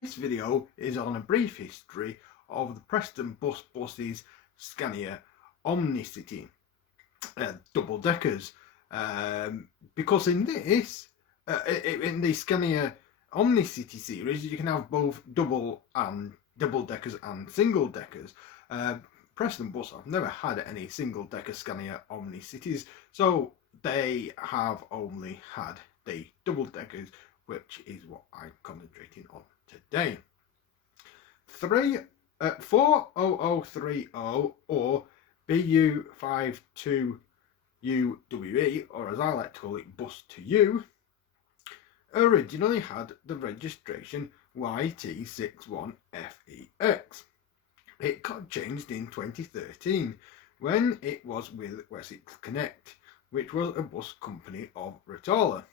This video is on a brief history of the Preston Bus Buses Scania OmniCity double deckers, because in this, in the Scania OmniCity series, you can have both double deckers and single deckers. Preston Bus have never had any single decker Scania OmniCities, so they have only had the double deckers, which is what I'm concentrating on today. 40030 or BU52UWE, or as I like to call it, Bus to U, originally had the registration YT61FEX. It got changed in 2013 when it was with Wessex Connect, which was a bus company of Rotala.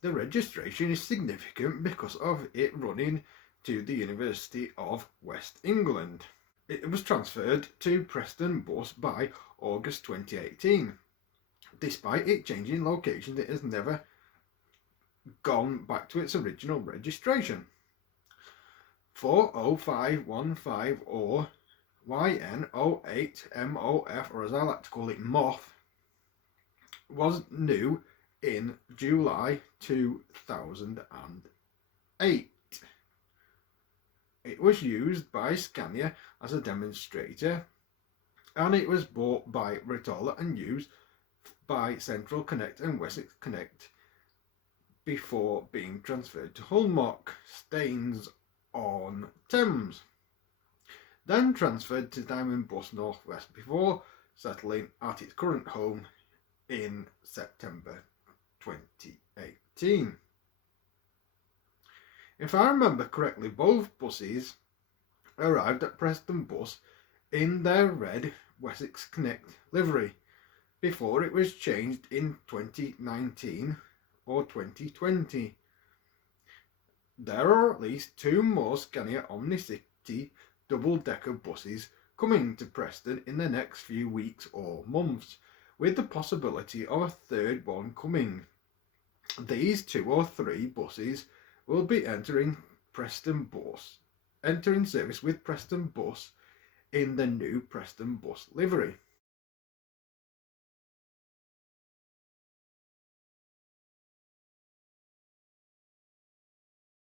The registration is significant because of it running to the University of West England. It was transferred to Preston Bus by August 2018. Despite it changing location, it has never gone back to its original registration. 40515 or YN08MOF, or as I like to call it, MOF, was new in July 2008. It was used by Scania as a demonstrator, and it was bought by Rotala and used by Central Connect and Wessex Connect before being transferred to Hullmark Staines on Thames, then transferred to Diamond Bus Northwest before settling at its current home in September 2018. If I remember correctly, both buses arrived at Preston Bus in their red Wessex Connect livery before it was changed in 2019 or 2020. There are at least 2 more Scania OmniCity double-decker buses coming to Preston in the next few weeks or months, with the possibility of a third one coming. These 2 or 3 buses will be entering service with Preston Bus in the new Preston Bus livery.